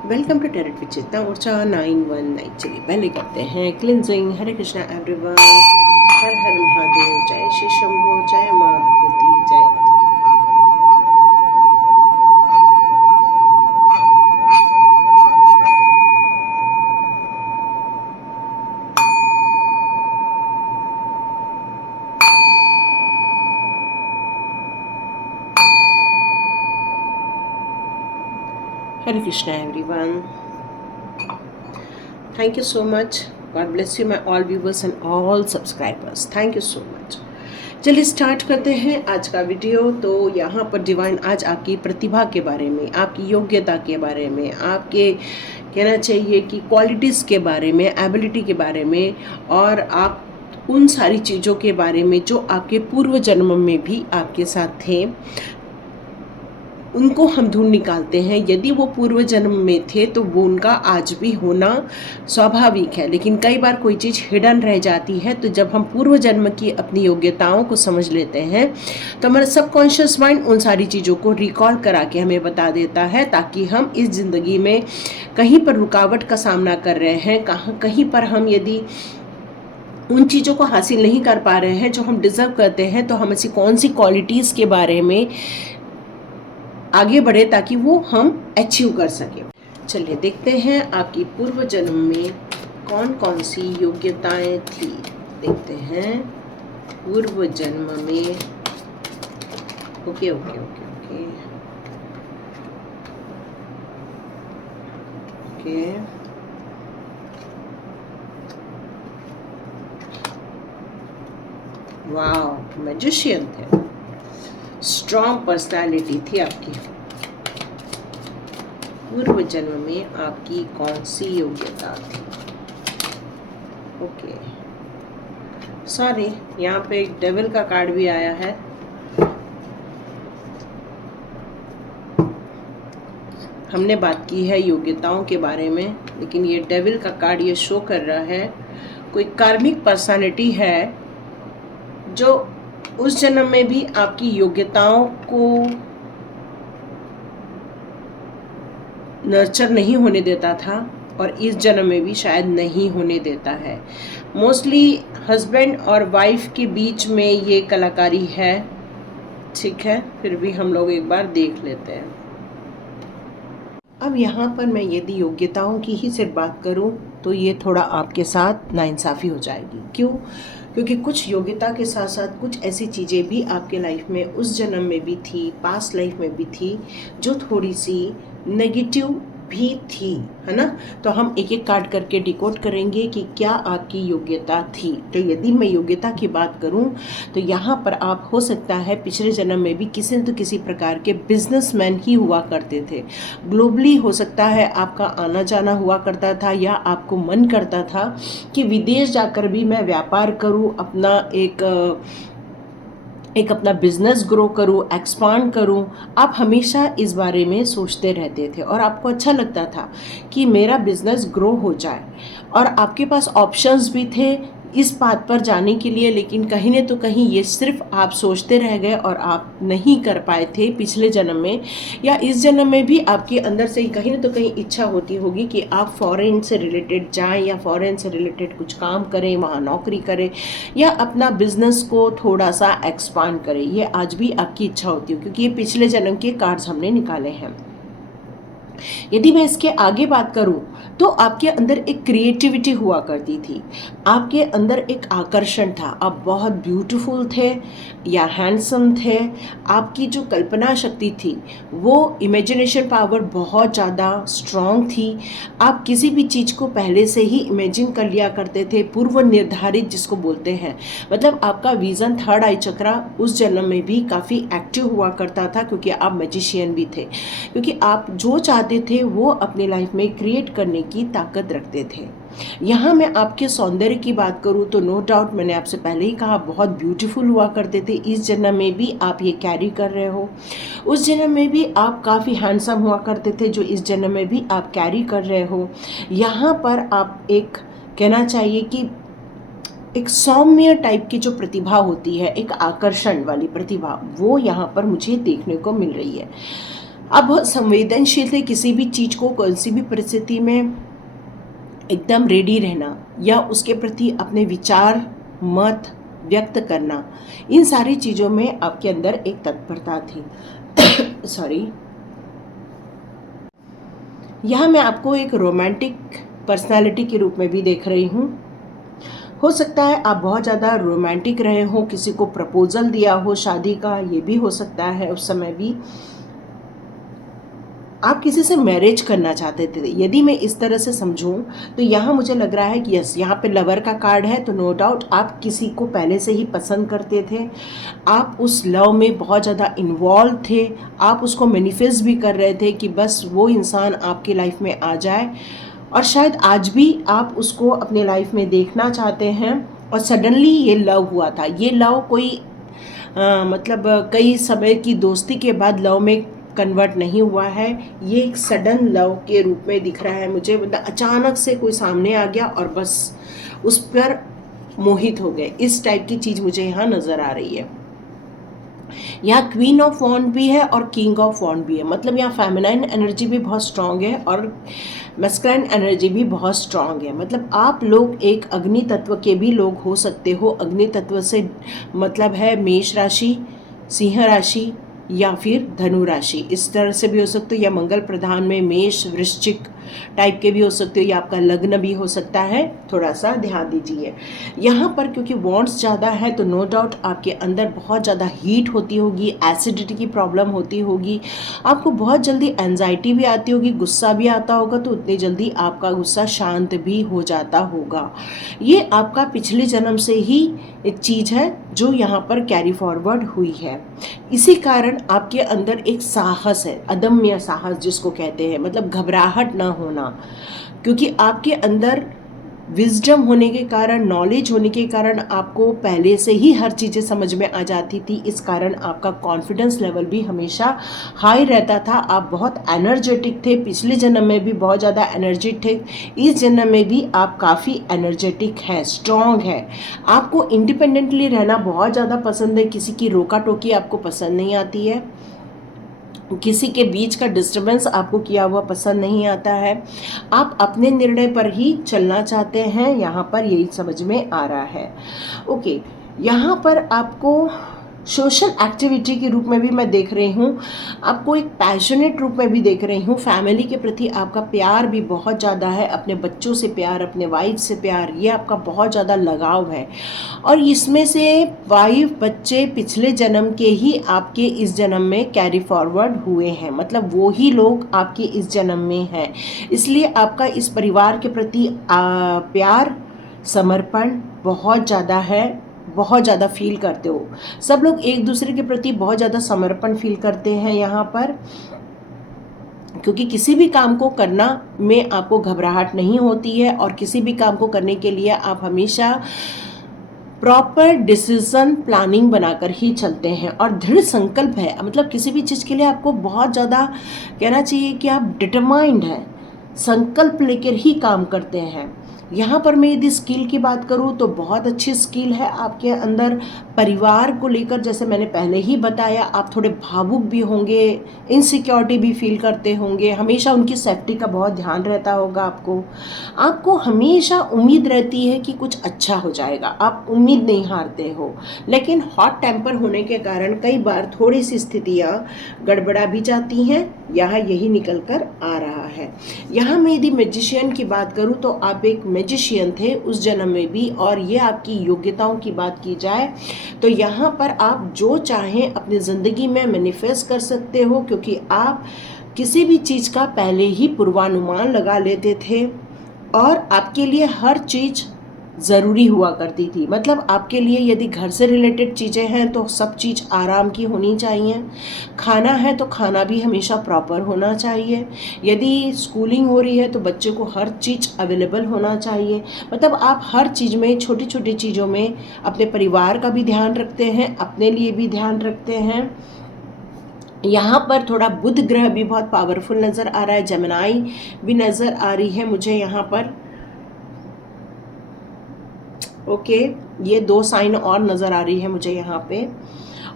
Welcome to tarot with Chetna Urja 919। चलिए पहले करते हैं क्लिनजिंग। हरे कृष्णा एवरीवन, हर हर महादेव, जय श्री शंभो, जय माँ भगवती, जय। Hare Krishna everyone, thank you so much. God bless you my all viewers and all subscribers, thank you so much. चलिए स्टार्ट करते हैं आज का वीडियो। तो यहाँ पर डिवाइन आज आपकी प्रतिभा के बारे में, आपकी योग्यता के बारे में, आपके कहना चाहिए कि क्वालिटीज़ के बारे में, एबिलिटी के बारे में, और आप उन सारी चीज़ों के बारे में जो आपके पूर्व जन्म में भी आपके साथ थे, उनको हम ढूंढ निकालते हैं। यदि वो पूर्व जन्म में थे तो वो उनका आज भी होना स्वाभाविक है, लेकिन कई बार कोई चीज़ हिडन रह जाती है। तो जब हम पूर्व जन्म की अपनी योग्यताओं को समझ लेते हैं तो हमारा सबकॉन्शियस माइंड उन सारी चीज़ों को रिकॉल करा के हमें बता देता है, ताकि हम इस ज़िंदगी में कहीं पर रुकावट का सामना कर रहे हैं, कहीं पर हम यदि उन चीज़ों को हासिल नहीं कर पा रहे हैं जो हम डिज़र्व करते हैं, तो हम ऐसी कौन सी क्वालिटीज़ के बारे में आगे बढ़े ताकि वो हम अचीव कर सकें। चलिए देखते हैं आपकी पूर्व जन्म में कौन कौन सी योग्यताएं थी। देखते हैं पूर्व जन्म में। Okay okay okay okay okay वाह, मैजिशियन थे। स्ट्रॉन्ग पर्सनालिटी थी आपकी। पूर्व जन्म में आपकी कौन सी योग्यता थी? ओके, सॉरी, यहाँ पे एक डेविल का कार्ड भी आया है। हमने बात की है योग्यताओं के बारे में, लेकिन ये डेविल का कार्ड ये शो कर रहा है कोई कार्मिक पर्सनालिटी है जो उस जन्म में भी आपकी योग्यताओं को नर्चर नहीं होने देता था, और इस जन्म में भी शायद नहीं होने देता है। मोस्टली हस्बैंड और वाइफ के बीच में ये कलाकारी है। ठीक है, फिर भी हम लोग एक बार देख लेते हैं। अब यहाँ पर मैं यदि योग्यताओं की ही सिर्फ बात करूँ तो ये थोड़ा आपके साथ नाइंसाफ़ी हो जाएगी। क्यों? क्योंकि कुछ योग्यता के साथ साथ कुछ ऐसी चीज़ें भी आपके लाइफ में उस जन्म में भी थी, पास्ट लाइफ में भी थी, जो थोड़ी सी नेगेटिव भी थी, है ना। तो हम एक एक कार्ड करके डिकोड करेंगे कि क्या आपकी योग्यता थी। तो यदि मैं योग्यता की बात करूं तो यहाँ पर आप हो सकता है पिछले जन्म में भी किसी न किसी प्रकार के बिजनेसमैन ही हुआ करते थे। ग्लोबली हो सकता है आपका आना जाना हुआ करता था, या आपको मन करता था कि विदेश जाकर भी मैं व्यापार करूं, अपना एक अपना बिजनेस ग्रो करूं, एक्सपांड करूं। आप हमेशा इस बारे में सोचते रहते थे और आपको अच्छा लगता था कि मेरा बिजनेस ग्रो हो जाए, और आपके पास ऑप्शंस भी थे इस बात पर जाने के लिए। लेकिन कहीं न तो कहीं ये सिर्फ आप सोचते रह गए और आप नहीं कर पाए थे पिछले जन्म में, या इस जन्म में भी आपके अंदर से कहीं न तो कहीं इच्छा होती होगी कि आप फॉरेन से रिलेटेड जाएं, या फॉरेन से रिलेटेड कुछ काम करें, वहाँ नौकरी करें, या अपना बिजनेस को थोड़ा सा एक्सपांड करें। ये आज भी आपकी इच्छा होती है, क्योंकि ये पिछले जन्म के कार्ड्स हमने निकाले हैं। यदि मैं इसके आगे बात करूं तो आपके अंदर एक क्रिएटिविटी हुआ करती थी, आपके अंदर एक आकर्षण था। आप बहुत ब्यूटीफुल थे या हैंडसम थे। आपकी जो कल्पना शक्ति थी, वो इमेजिनेशन पावर बहुत ज़्यादा स्ट्रॉन्ग थी। आप किसी भी चीज़ को पहले से ही इमेजिन कर लिया करते थे, पूर्व निर्धारित जिसको बोलते हैं। मतलब आपका विज़न, थर्ड आई चक्रा उस जन्म में भी काफ़ी एक्टिव हुआ करता था, क्योंकि आप मैजिशियन भी थे। क्योंकि आप जो चाहते थे वो अपने लाइफ में क्रिएट करने की ताकत रखते थे। यहाँ मैं आपके सौंदर्य की बात करूँ तो नो डाउट, मैंने आपसे पहले ही कहा, बहुत ब्यूटीफुल हुआ करते थे। इस जन्म में भी आप ये कैरी कर रहे हो। उस जन्म में भी आप काफ़ी हैंडसम हुआ करते थे, जो इस जन्म में भी आप कैरी कर रहे हो। यहाँ पर आप एक कहना चाहिए कि एक सौम्य टाइप की जो प्रतिभा होती है, एक आकर्षण वाली प्रतिभा, वो यहाँ पर मुझे देखने को मिल रही है। आप बहुत संवेदनशील थे, किसी भी चीज़ को किसी भी परिस्थिति में एकदम रेडी रहना या उसके प्रति अपने विचार मत व्यक्त करना, इन सारी चीज़ों में आपके अंदर एक तत्परता थी। सॉरी। यहाँ मैं आपको एक रोमांटिक पर्सनालिटी के रूप में भी देख रही हूँ। हो सकता है आप बहुत ज़्यादा रोमांटिक रहे हो, किसी को प्रपोजल दिया हो शादी का, ये भी हो सकता है। उस समय भी आप किसी से मैरिज करना चाहते थे, यदि मैं इस तरह से समझूं तो यहाँ मुझे लग रहा है कि यस, यहाँ पे लवर का कार्ड है, तो नो डाउट आप किसी को पहले से ही पसंद करते थे, आप उस लव में बहुत ज़्यादा इन्वॉल्व थे, आप उसको मैनिफेस्ट भी कर रहे थे कि बस वो इंसान आपकी लाइफ में आ जाए, और शायद आज भी आप उसको अपने लाइफ में देखना चाहते हैं। और सडनली ये लव हुआ था। ये लव कोई मतलब कई समय की दोस्ती के बाद लव में कन्वर्ट नहीं हुआ है, ये एक सडन लव के रूप में दिख रहा है मुझे। मतलब अचानक से कोई सामने आ गया और बस उस पर मोहित हो गए, इस टाइप की चीज़ मुझे यहाँ नज़र आ रही है। यहाँ क्वीन ऑफ वॉन्ड भी है और किंग ऑफ वॉन्ड भी है, मतलब यहाँ फेमिनाइन एनर्जी भी बहुत स्ट्रांग है और मैस्कुलाइन एनर्जी भी बहुत स्ट्रांग है। मतलब आप लोग एक अग्नि तत्व के भी लोग हो सकते हो। अग्नि तत्व से मतलब है मेष राशि, सिंह राशि या फिर धनु राशि, इस तरह से भी हो सकते हो, या मंगल प्रधान में मेष वृश्चिक टाइप के भी हो सकते हो, या आपका लग्न भी हो सकता है। थोड़ा सा ध्यान दीजिए यहाँ पर, क्योंकि वॉन्ट्स ज़्यादा है तो नो डाउट आपके अंदर बहुत ज़्यादा हीट होती होगी, एसिडिटी की प्रॉब्लम होती होगी, आपको बहुत जल्दी एंजाइटी भी आती होगी, गुस्सा भी आता होगा, तो उतनी जल्दी आपका गुस्सा शांत भी हो जाता होगा। ये आपका पिछले जन्म से ही एक चीज़ है जो यहाँ पर कैरी फॉरवर्ड हुई है। इसी कारण आपके अंदर एक साहस है, अदम्य साहस जिसको कहते हैं, मतलब घबराहट ना होना, क्योंकि आपके अंदर विजडम होने के कारण, नॉलेज होने के कारण आपको पहले से ही हर चीज़ें समझ में आ जाती थी। इस कारण आपका कॉन्फिडेंस लेवल भी हमेशा हाई रहता था। आप बहुत एनर्जेटिक थे, पिछले जन्म में भी बहुत ज़्यादा एनर्जेटिक, इस जन्म में भी आप काफ़ी एनर्जेटिक हैं, स्ट्रॉन्ग है। आपको इंडिपेंडेंटली रहना बहुत ज़्यादा पसंद है, किसी की रोका टोकी आपको पसंद नहीं आती है, किसी के बीच का डिस्टर्बेंस आपको किया हुआ पसंद नहीं आता है, आप अपने निर्णय पर ही चलना चाहते हैं, यहाँ पर यही समझ में आ रहा है। ओके, यहाँ पर आपको सोशल एक्टिविटी के रूप में भी मैं देख रही हूँ, आपको एक पैशनेट रूप में भी देख रही हूँ। फैमिली के प्रति आपका प्यार भी बहुत ज़्यादा है, अपने बच्चों से प्यार, अपने वाइफ से प्यार, ये आपका बहुत ज़्यादा लगाव है। और इसमें से वाइफ बच्चे पिछले जन्म के ही आपके इस जन्म में कैरी फॉरवर्ड हुए हैं, मतलब वो ही लोग आपके इस जन्म में हैं। इसलिए आपका इस परिवार के प्रति प्यार, समर्पण बहुत ज़्यादा है, बहुत ज़्यादा फील करते हो। सब लोग एक दूसरे के प्रति बहुत ज़्यादा समर्पण फील करते हैं यहाँ पर, क्योंकि किसी भी काम को करना में आपको घबराहट नहीं होती है, और किसी भी काम को करने के लिए आप हमेशा प्रॉपर डिसीजन प्लानिंग बनाकर ही चलते हैं, और दृढ़ संकल्प है, मतलब किसी भी चीज़ के लिए आपको बहुत ज़्यादा कहना चाहिए कि आप डिटरमाइंड हैं, संकल्प लेकर ही काम करते हैं। यहाँ पर मैं यदि स्किल की बात करूँ तो बहुत अच्छी स्किल है आपके अंदर। परिवार को लेकर जैसे मैंने पहले ही बताया, आप थोड़े भावुक भी होंगे, इनसिक्योरिटी भी फील करते होंगे, हमेशा उनकी सेफ्टी का बहुत ध्यान रहता होगा आपको हमेशा उम्मीद रहती है कि कुछ अच्छा हो जाएगा, आप उम्मीद नहीं हारते हो। लेकिन हॉट टेम्पर होने के कारण कई बार थोड़ी सी स्थितियाँ गड़बड़ा भी जाती हैं, यहाँ यही निकल कर आ रहा है। यहाँ मैं यदि मैजिशियन की बात करूँ तो आप एक मैजिशियन थे उस जन्म में भी, और ये आपकी योग्यताओं की बात की जाए तो यहाँ पर आप जो चाहें अपनी ज़िंदगी में मैनिफेस्ट कर सकते हो, क्योंकि आप किसी भी चीज़ का पहले ही पूर्वानुमान लगा लेते थे, और आपके लिए हर चीज़ ज़रूरी हुआ करती थी। मतलब आपके लिए यदि घर से रिलेटेड चीज़ें हैं तो सब चीज़ आराम की होनी चाहिए, खाना है तो खाना भी हमेशा प्रॉपर होना चाहिए, यदि स्कूलिंग हो रही है तो बच्चे को हर चीज़ अवेलेबल होना चाहिए। मतलब आप हर चीज़ में, छोटी छोटी चीज़ों में अपने परिवार का भी ध्यान रखते हैं, अपने लिए भी ध्यान रखते हैं। यहाँ पर थोड़ा बुध ग्रह भी बहुत पावरफुल नज़र आ रहा है, जेमिनी भी नज़र आ रही है मुझे यहाँ पर। ओके, ये 2 साइन और नज़र आ रही है मुझे यहाँ पे।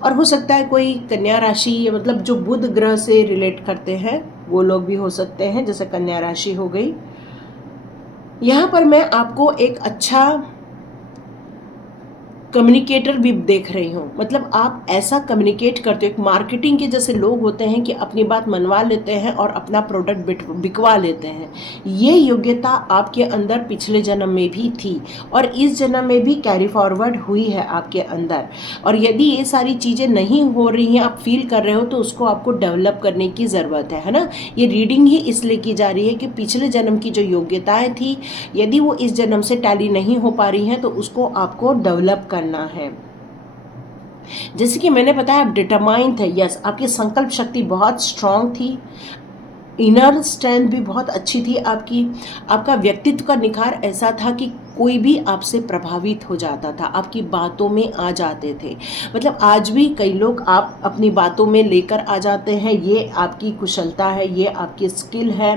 और हो सकता है कोई कन्या राशि, मतलब जो बुध ग्रह से रिलेट करते हैं वो लोग भी हो सकते हैं, जैसे कन्या राशि हो गई। यहाँ पर मैं आपको एक अच्छा कम्युनिकेटर भी देख रही हूँ, मतलब आप ऐसा कम्युनिकेट करते हो, एक मार्केटिंग के जैसे लोग होते हैं कि अपनी बात मनवा लेते हैं और अपना प्रोडक्ट बिकवा लेते हैं। ये योग्यता आपके अंदर पिछले जन्म में भी थी और इस जन्म में भी कैरी फॉरवर्ड हुई है आपके अंदर। और यदि ये सारी चीज़ें नहीं हो रही हैं, आप फील कर रहे हो, तो उसको आपको डेवलप करने की ज़रूरत है ना। ये रीडिंग ही इसलिए की जा रही है कि पिछले जन्म की जो योग्यताएँ थी, यदि वो इस जन्म से टैली नहीं हो पा रही हैं, तो उसको आपको डेवलप करना है। जैसे कि मैंने बताया, आप डिटरमाइंड थे, यस, आपकी संकल्प शक्ति बहुत स्ट्रांग थी, इनर स्ट्रेंथ भी बहुत अच्छी थी आपकी। आपका व्यक्तित्व का निखार ऐसा था कि कोई भी आपसे प्रभावित हो जाता था, आपकी बातों में आ जाते थे। मतलब आज भी कई लोग आप अपनी बातों में लेकर आ जाते हैं, ये आपकी कुशलता है, ये आपकी स्किल है।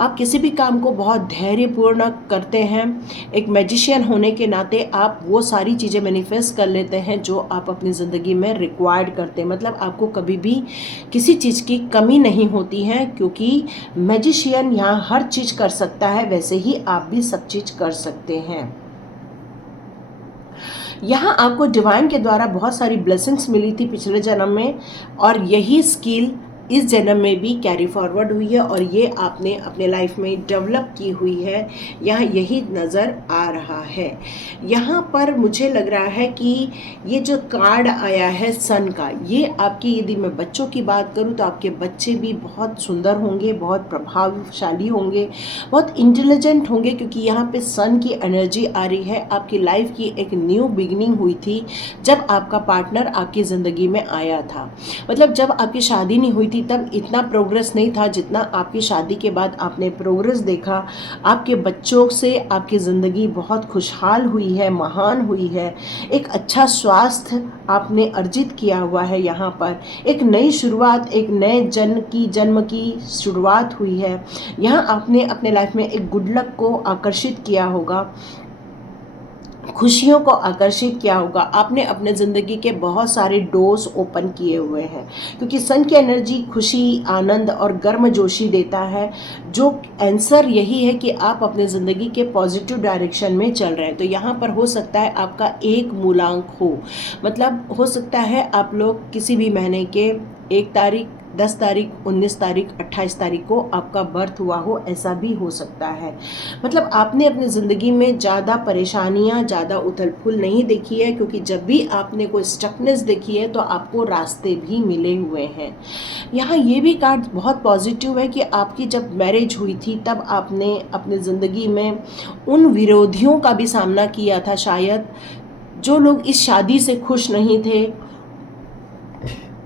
आप किसी भी काम को बहुत धैर्यपूर्ण करते हैं। एक मैजिशियन होने के नाते आप वो सारी चीज़ें मैनिफेस्ट कर लेते हैं जो आप अपनी ज़िंदगी में रिक्वायर्ड करते हैं। मतलब आपको कभी भी किसी चीज़ की कमी नहीं होती है, क्योंकि मैजिशियन यहाँ हर चीज़ कर सकता है, वैसे ही आप भी सब चीज़ कर सकते हैं। यहाँ आपको डिवाइन के द्वारा बहुत सारी ब्लेसिंग्स मिली थी पिछले जन्म में, और यही स्किल इस जन्म में भी कैरी फॉरवर्ड हुई है और ये आपने अपने लाइफ में डेवलप की हुई है, यहाँ यही नज़र आ रहा है। यहाँ पर मुझे लग रहा है कि ये जो कार्ड आया है सन का, ये आपकी, यदि मैं बच्चों की बात करूँ तो आपके बच्चे भी बहुत सुंदर होंगे, बहुत प्रभावशाली होंगे, बहुत इंटेलिजेंट होंगे, क्योंकि यहाँ पे सन की एनर्जी आ रही है। आपकी लाइफ की एक न्यू बिगिनिंग हुई थी जब आपका पार्टनर आपकी ज़िंदगी में आया था। मतलब जब आपकी शादी नहीं हुई थी तब इतना प्रोग्रेस नहीं था जितना आपकी शादी के बाद आपने प्रोग्रेस देखा। आपके बच्चों से आपकी ज़िंदगी बहुत खुशहाल हुई है, महान हुई है। एक अच्छा स्वास्थ्य आपने अर्जित किया हुआ है। यहाँ पर एक नई शुरुआत, एक नए जन्म की शुरुआत हुई है। यहाँ आपने अपने लाइफ में एक गुड लक को आकर्षित किया होगा, खुशियों को आकर्षित किया होगा। आपने अपने ज़िंदगी के बहुत सारे डोर्स ओपन किए हुए हैं, क्योंकि सन की एनर्जी खुशी, आनंद और गर्मजोशी देता है। जो आंसर यही है कि आप अपने ज़िंदगी के पॉजिटिव डायरेक्शन में चल रहे हैं। तो यहाँ पर हो सकता है आपका एक मूलांक हो, मतलब हो सकता है आप लोग किसी भी महीने के 1 तारीख, 10 तारीख, 19 तारीख, 28 तारीख को आपका बर्थ हुआ हो, ऐसा भी हो सकता है। मतलब आपने अपनी ज़िंदगी में ज़्यादा परेशानियाँ, ज़्यादा उथल पुथल नहीं देखी है, क्योंकि जब भी आपने कोई स्टकनेस देखी है तो आपको रास्ते भी मिले हुए हैं। यहाँ ये भी कार्ड बहुत पॉजिटिव है कि आपकी जब मैरिज हुई थी तब आपने अपनी ज़िंदगी में उन विरोधियों का भी सामना किया था, शायद जो लोग इस शादी से खुश नहीं थे,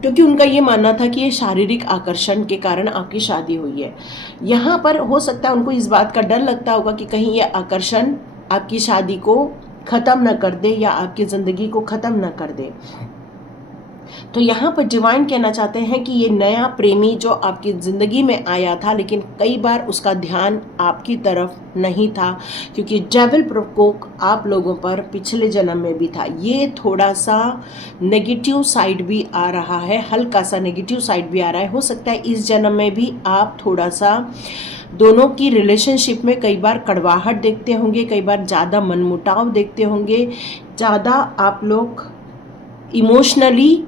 क्योंकि उनका ये मानना था कि ये शारीरिक आकर्षण के कारण आपकी शादी हुई है। यहाँ पर हो सकता है उनको इस बात का डर लगता होगा कि कहीं ये आकर्षण आपकी शादी को ख़त्म न कर दे या आपकी ज़िंदगी को ख़त्म न कर दे। तो यहाँ पर डिवाइन कहना चाहते हैं कि ये नया प्रेमी जो आपकी ज़िंदगी में आया था, लेकिन कई बार उसका ध्यान आपकी तरफ नहीं था, क्योंकि डेविल प्रकोप आप लोगों पर पिछले जन्म में भी था। ये थोड़ा सा नेगेटिव साइड भी आ रहा है, हल्का सा नेगेटिव साइड भी आ रहा है। हो सकता है इस जन्म में भी आप थोड़ा सा दोनों की रिलेशनशिप में कई बार कड़वाहट देखते होंगे, कई बार ज़्यादा मनमुटाव देखते होंगे, ज़्यादा आप लोग इमोशनली,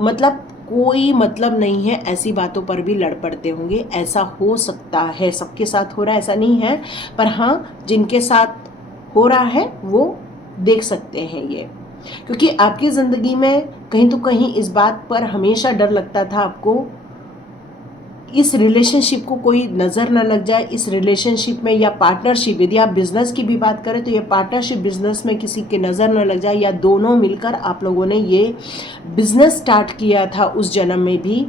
मतलब कोई मतलब नहीं है ऐसी बातों पर भी लड़ पड़ते होंगे। ऐसा हो सकता है, सबके साथ हो रहा है ऐसा नहीं है, पर हाँ जिनके साथ हो रहा है वो देख सकते हैं ये। क्योंकि आपकी ज़िंदगी में कहीं तो कहीं इस बात पर हमेशा डर लगता था आपको, इस रिलेशनशिप को कोई नज़र न लग जाए, इस रिलेशनशिप में या पार्टनरशिप, यदि आप बिज़नेस की भी बात करें तो ये पार्टनरशिप बिज़नेस में किसी के नज़र न लग जाए, या दोनों मिलकर आप लोगों ने ये बिज़नेस स्टार्ट किया था उस जन्म में भी,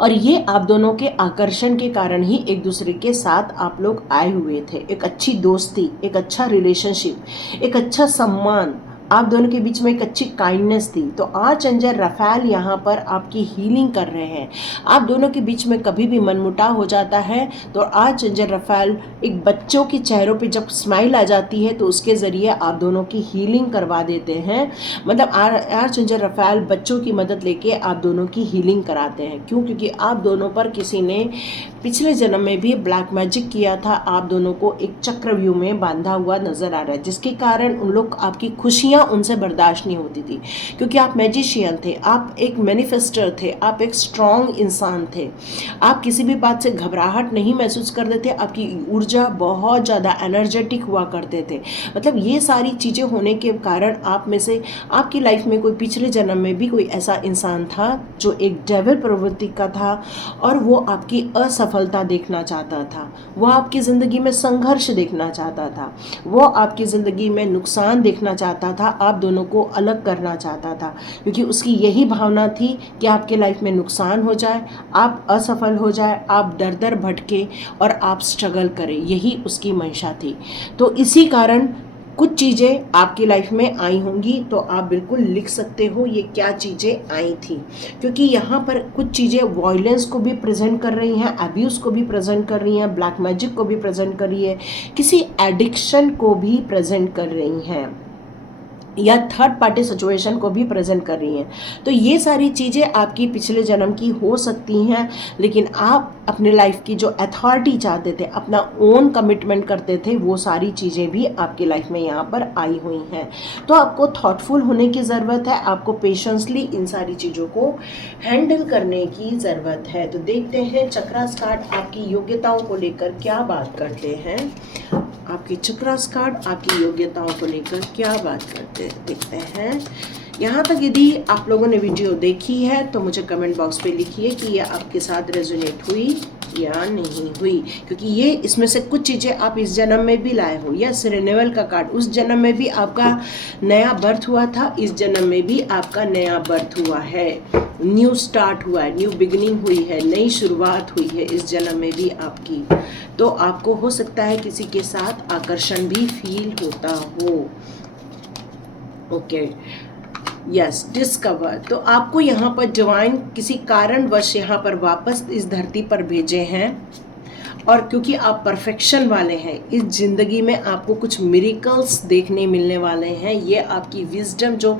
और ये आप दोनों के आकर्षण के कारण ही एक दूसरे के साथ आप लोग आए हुए थे। एक अच्छी दोस्ती, एक अच्छा रिलेशनशिप, एक अच्छा सम्मान, आप दोनों के बीच में एक अच्छी काइंडनेस थी। तो आर्चएंजल रफाएल यहाँ पर आपकी हीलिंग कर रहे हैं। आप दोनों के बीच में कभी भी मनमुटाव हो जाता है तो आर्चएंजल रफाएल एक बच्चों के चेहरों पे जब स्माइल आ जाती है तो उसके ज़रिए आप दोनों की हीलिंग करवा देते हैं। मतलब आर्चएंजल रफाएल बच्चों की मदद लेके आप दोनों की हीलिंग कराते हैं। क्यों? क्योंकि आप दोनों पर किसी ने पिछले जन्म में भी ब्लैक मैजिक किया था। आप दोनों को एक चक्रव्यूह में बांधा हुआ नजर आ रहा है, जिसके कारण उन लोग आपकी खुशियां उनसे बर्दाश्त नहीं होती थी। क्योंकि आप मैजिशियन थे, आप एक मैनिफेस्टर थे, आप एक स्ट्रॉन्ग इंसान थे। आप किसी भी बात से घबराहट नहीं महसूस करते थे। आपकी ऊर्जा बहुत ज़्यादा एनर्जेटिक हुआ करते थे। मतलब ये सारी चीज़ें होने के कारण आप में से आपकी लाइफ में कोई पिछले जन्म में भी कोई ऐसा इंसान था जो एक डेविल प्रवृत्ति का था और वो आपकी असफलता देखना चाहता था, वो आपकी ज़िंदगी में संघर्ष देखना चाहता था, वो आपकी ज़िंदगी में नुकसान देखना चाहता था, आप दोनों को अलग करना चाहता था। क्योंकि उसकी यही भावना थी कि आपके लाइफ में नुकसान हो जाए, आप असफल हो जाए, आप दर दर भटके और आप स्ट्रगल करें, यही उसकी मंशा थी। तो इसी कारण कुछ चीज़ें आपकी लाइफ में आई होंगी। तो आप बिल्कुल लिख सकते हो ये क्या चीज़ें आई थी, क्योंकि यहाँ पर कुछ चीज़ें वॉयलेंस को भी प्रेजेंट कर रही हैं, अब्यूज़ को भी प्रेजेंट कर रही हैं, ब्लैक मैजिक को भी प्रेजेंट कर रही है, किसी एडिक्शन को भी प्रेजेंट कर रही हैं, या थर्ड पार्टी सिचुएशन को भी प्रेजेंट कर रही हैं। तो ये सारी चीज़ें आपकी पिछले जन्म की हो सकती हैं, लेकिन आप अपने लाइफ की जो अथॉरिटी चाहते थे, अपना ओन कमिटमेंट करते थे, वो सारी चीज़ें भी आपकी लाइफ में यहाँ पर आई हुई हैं। तो आपको थॉटफुल होने की ज़रूरत है, आपको पेशेंसली इन सारी चीज़ों को हैंडल करने की ज़रूरत है। तो देखते हैं चक्रास कार्ड आपकी योग्यताओं को लेकर क्या बात करते हैं। आपके चक्रास कार्ड आपकी योग्यताओं को लेकर क्या बात करते हैं, देखते हैं। यहाँ तक यदि आप लोगों ने वीडियो देखी है तो मुझे कमेंट बॉक्स पे लिखिए कि ये आपके साथ रेजोनेट हुई या नहीं हुई, क्योंकि ये इसमें से कुछ चीज़ें आप इस जन्म में भी लाए हो। यस, रिन्यूअल का कार्ड, उस जन्म में भी आपका नया बर्थ हुआ था, इस जन्म में भी आपका नया बर्थ हुआ है, न्यू स्टार्ट हुआ है, न्यू बिगिनिंग हुई है, नई शुरुआत हुई है इस जन्म में भी आपकी। तो आपको हो सकता है किसी के साथ आकर्षण भी फील होता हो। Okay, yes, discover. तो आपको यहाँ पर डिवाइन किसी कारणवश यहाँ पर वापस इस धरती पर भेजे हैं, और क्योंकि आप परफेक्शन वाले हैं, इस ज़िंदगी में आपको कुछ मिरेकल्स देखने मिलने वाले हैं। ये आपकी विजडम जो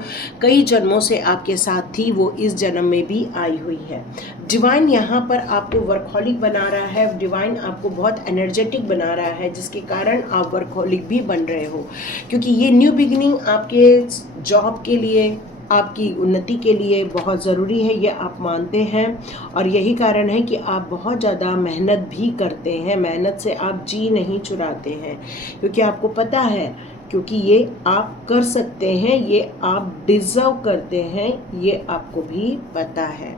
कई जन्मों से आपके साथ थी वो इस जन्म में भी आई हुई है। डिवाइन यहाँ पर आपको वर्कहॉलिक बना रहा है, डिवाइन आपको बहुत एनर्जेटिक बना रहा है, जिसके कारण आप वर्कहॉलिक भी बन रहे हो। क्योंकि ये न्यू बिगिनिंग आपके जॉब के लिए, आपकी उन्नति के लिए बहुत ज़रूरी है, ये आप मानते हैं। और यही कारण है कि आप बहुत ज़्यादा मेहनत भी करते हैं, मेहनत से आप जी नहीं चुराते हैं, क्योंकि आपको पता है, क्योंकि ये आप कर सकते हैं, ये आप डिज़र्व करते हैं, ये आपको भी पता है।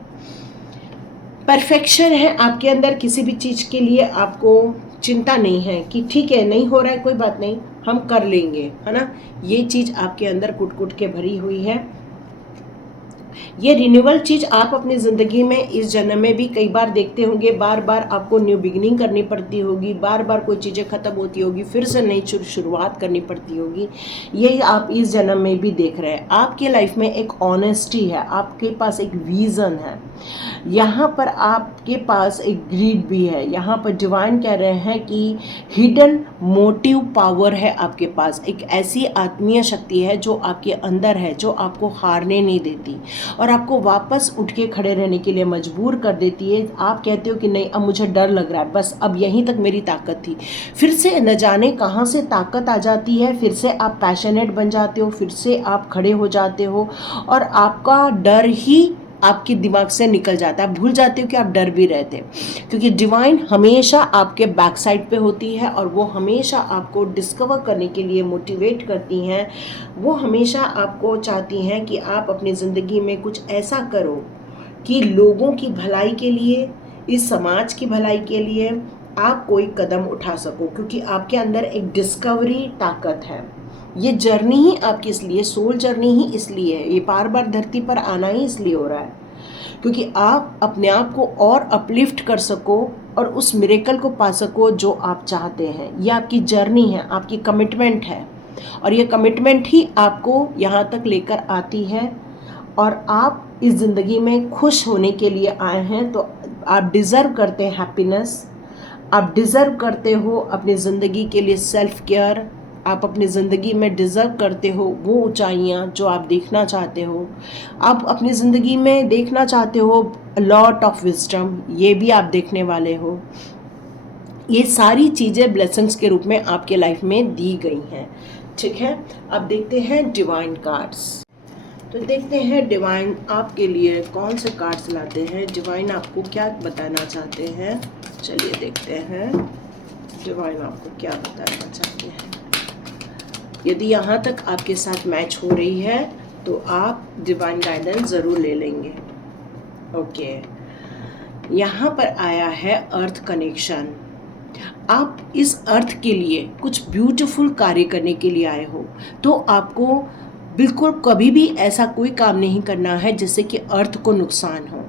परफेक्शन है आपके अंदर, किसी भी चीज़ के लिए आपको चिंता नहीं है कि ठीक है नहीं हो रहा है, कोई बात नहीं, हम कर लेंगे, है ना। ये चीज़ आपके अंदर कुट कुट के भरी हुई है। ये रिन्यूअल चीज़ आप अपनी ज़िंदगी में इस जन्म में भी कई बार देखते होंगे, बार बार आपको न्यू बिगिनिंग करनी पड़ती होगी, बार बार कोई चीज़ें ख़त्म होती होगी, फिर से नई शुरुआत करनी पड़ती होगी। यही आप इस जन्म में भी देख रहे हैं। आपके लाइफ में एक ऑनेस्टी है, आपके पास एक विज़न है, यहाँ पर आपके पास एक ग्रीड भी है। यहाँ पर डिवाइन कह रहे हैं कि हिडन मोटिव पावर है आपके पास, एक ऐसी आत्मीय शक्ति है जो आपके अंदर है, जो आपको हारने नहीं देती और आपको वापस उठ के खड़े रहने के लिए मजबूर कर देती है। आप कहते हो कि नहीं, अब मुझे डर लग रहा है, बस अब यहीं तक मेरी ताकत थी, फिर से न जाने कहाँ से ताकत आ जाती है, फिर से आप पैशनेट बन जाते हो, फिर से आप खड़े हो जाते हो और आपका डर ही आपके दिमाग से निकल जाता है, भूल जाते हो कि आप डर भी रहे थे। क्योंकि डिवाइन हमेशा आपके बैक साइड पे होती है और वो हमेशा आपको डिस्कवर करने के लिए मोटिवेट करती हैं। वो हमेशा आपको चाहती हैं कि आप अपनी ज़िंदगी में कुछ ऐसा करो कि लोगों की भलाई के लिए, इस समाज की भलाई के लिए आप कोई कदम उठा सको, क्योंकि आपके अंदर एक डिस्कवरी ताकत है। ये जर्नी ही आपकी इसलिए, सोल जर्नी ही इसलिए है, ये बार बार धरती पर आना ही इसलिए हो रहा है क्योंकि आप अपने आप को और अपलिफ्ट कर सको और उस मिरेकल को पा सको जो आप चाहते हैं। ये आपकी जर्नी है, आपकी कमिटमेंट है। और ये कमिटमेंट ही आपको यहाँ तक लेकर आती है। और आप इस ज़िंदगी में खुश होने के लिए आए हैं, तो आप डिज़र्व करते हैं हैप्पीनेस, आप डिज़र्व करते हो अपनी ज़िंदगी के लिए सेल्फ केयर, आप अपनी ज़िंदगी में डिज़र्व करते हो वो ऊंचाइयां जो आप देखना चाहते हो। आप अपनी ज़िंदगी में देखना चाहते हो लॉट ऑफ विजडम, ये भी आप देखने वाले हो। ये सारी चीज़ें ब्लेसिंग्स के रूप में आपके लाइफ में दी गई हैं, ठीक है। अब देखते हैं डिवाइन कार्ड्स। तो देखते हैं डिवाइन आपके लिए कौन से कार्ड्स लाते हैं, डिवाइन आपको क्या बताना चाहते हैं। चलिए देखते हैं डिवाइन आपको क्या बताना चाहते हैं। यदि यहाँ तक आपके साथ मैच हो रही है तो आप डिवाइन गाइडेंस ज़रूर ले लेंगे। ओके, यहाँ पर आया है अर्थ कनेक्शन। आप इस अर्थ के लिए कुछ ब्यूटीफुल कार्य करने के लिए आए हो, तो आपको बिल्कुल कभी भी ऐसा कोई काम नहीं करना है जिससे कि अर्थ को नुकसान हो।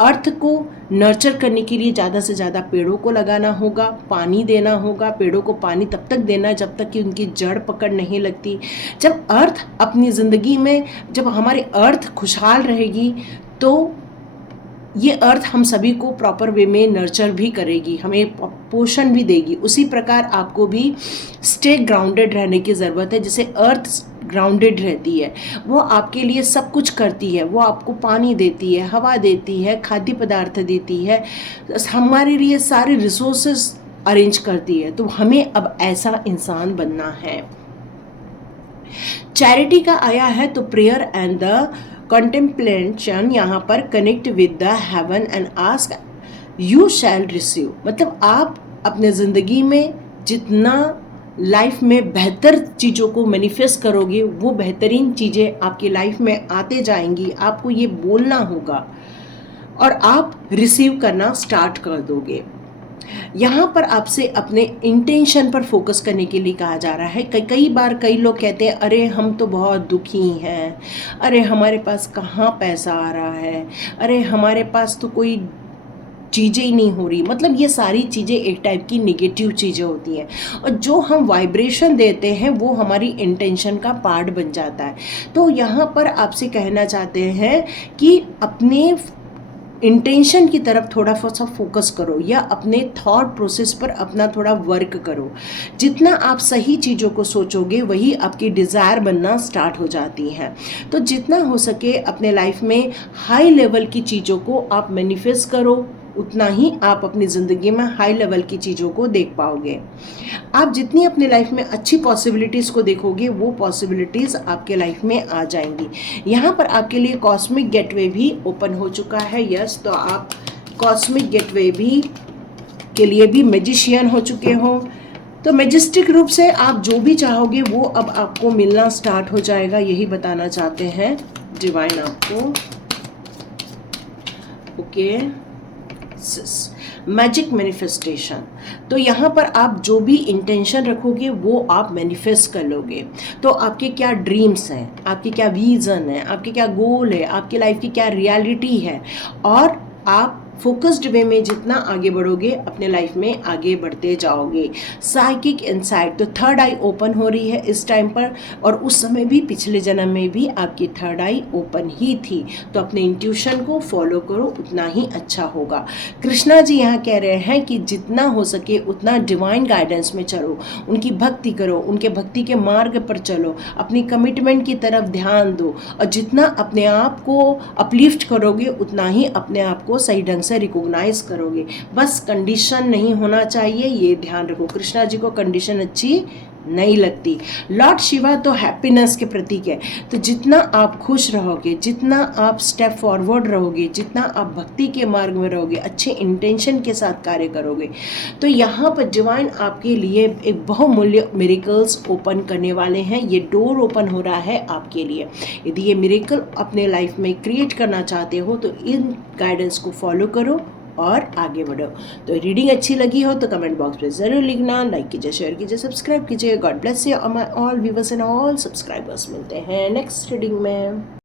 अर्थ को नर्चर करने के लिए ज़्यादा से ज़्यादा पेड़ों को लगाना होगा, पानी देना होगा। पेड़ों को पानी तब तक देना है जब तक कि उनकी जड़ पकड़ नहीं लगती। जब अर्थ अपनी ज़िंदगी में, जब हमारी अर्थ खुशहाल रहेगी तो ये अर्थ हम सभी को प्रॉपर वे में नर्चर भी करेगी, हमें पोषण भी देगी। उसी प्रकार आपको भी स्टे ग्राउंडेड रहने की ज़रूरत है। जैसे अर्थ ग्राउंडेड रहती है, वो आपके लिए सब कुछ करती है, वो आपको पानी देती है, हवा देती है, खाद्य पदार्थ देती है, हमारे लिए सारे रिसोर्सेज अरेंज करती है। तो हमें अब ऐसा इंसान बनना है। चैरिटी का आया है तो प्रेयर एंड द कंटेम्पलेशन, यहाँ पर connect with the heaven and ask you shall receive. मतलब आप अपने ज़िंदगी में जितना लाइफ में बेहतर चीज़ों को मैनिफेस्ट करोगे, वो बेहतरीन चीज़ें आपकी लाइफ में आते जाएंगी। आपको ये बोलना होगा और आप रिसीव करना स्टार्ट कर दोगे। यहाँ पर आपसे अपने इंटेंशन पर फोकस करने के लिए कहा जा रहा है। कई बार कई लोग कहते हैं अरे हम तो बहुत दुखी हैं, अरे हमारे पास कहाँ पैसा आ रहा है, अरे हमारे पास तो कोई चीज़ें ही नहीं हो रही। मतलब ये सारी चीज़ें एक टाइप की नेगेटिव चीज़ें होती हैं, और जो हम वाइब्रेशन देते हैं वो हमारी इंटेंशन का पार्ट बन जाता है। तो यहाँ पर आपसे कहना चाहते हैं कि अपने इंटेंशन की तरफ थोड़ा सा फोकस करो, या अपने थॉट प्रोसेस पर अपना थोड़ा वर्क करो। जितना आप सही चीज़ों को सोचोगे वही आपकी डिज़ायर बनना स्टार्ट हो जाती हैं। तो जितना हो सके अपने लाइफ में हाई लेवल की चीज़ों को आप मैनिफेस्ट करो, उतना ही आप अपनी ज़िंदगी में हाई लेवल की चीज़ों को देख पाओगे। आप जितनी अपनी लाइफ में अच्छी पॉसिबिलिटीज़ को देखोगे, वो पॉसिबिलिटीज़ आपके लाइफ में आ जाएंगी। यहाँ पर आपके लिए कॉस्मिक गेटवे भी ओपन हो चुका है। यस, तो आप कॉस्मिक गेटवे भी के लिए भी मैजिशियन हो चुके हो। तो मैजेस्टिक रूप से आप जो भी चाहोगे वो अब आपको मिलना स्टार्ट हो जाएगा, यही बताना चाहते हैं डिवाइन आपको। Okay, magic manifestation. तो यहाँ पर आप जो भी इंटेंशन रखोगे वो आप मैनिफेस्ट कर लोगे। तो आपके क्या ड्रीम्स हैं, आपके क्या विज़न है, आपके क्या गोल है, आपकी लाइफ की क्या रियलिटी है, और आप फोकस्ड वे में जितना आगे बढ़ोगे अपने लाइफ में आगे बढ़ते जाओगे। साइकिक इनसाइट, तो थर्ड आई ओपन हो रही है इस टाइम पर, और उस समय भी पिछले जन्म में भी आपकी थर्ड आई ओपन ही थी। तो अपने इंट्यूशन को फॉलो करो, उतना ही अच्छा होगा। कृष्णा जी यहाँ कह रहे हैं कि जितना हो सके उतना डिवाइन गाइडेंस में चलो, उनकी भक्ति करो, उनके भक्ति के मार्ग पर चलो, अपनी कमिटमेंट की तरफ ध्यान दो, और जितना अपने आप को अपलिफ्ट करोगे उतना ही अपने आप को सही ढंग से रिकॉग्नाइज करोगे। बस कंडीशन नहीं होना चाहिए, ये ध्यान रखो। कृष्णा जी को कंडीशन अच्छी नहीं लगती। लॉर्ड शिवा तो हैप्पीनेस के प्रतीक है। तो जितना आप खुश रहोगे, जितना आप स्टेप फॉरवर्ड रहोगे, जितना आप भक्ति के मार्ग में रहोगे, अच्छे इंटेंशन के साथ कार्य करोगे, तो यहाँ पर डिवाइन आपके लिए एक बहुमूल्य मिरेकल्स ओपन करने वाले हैं। ये डोर ओपन हो रहा है आपके लिए। यदि ये मिरेकल अपने लाइफ में क्रिएट करना चाहते हो तो इन गाइडेंस को फॉलो करो और आगे बढ़ो। तो रीडिंग अच्छी लगी हो तो कमेंट बॉक्स में ज़रूर लिखना, लाइक कीजिए, शेयर कीजिए, सब्सक्राइब कीजिए। God bless you all viewers and all subscribers. मिलते हैं नेक्स्ट रीडिंग में।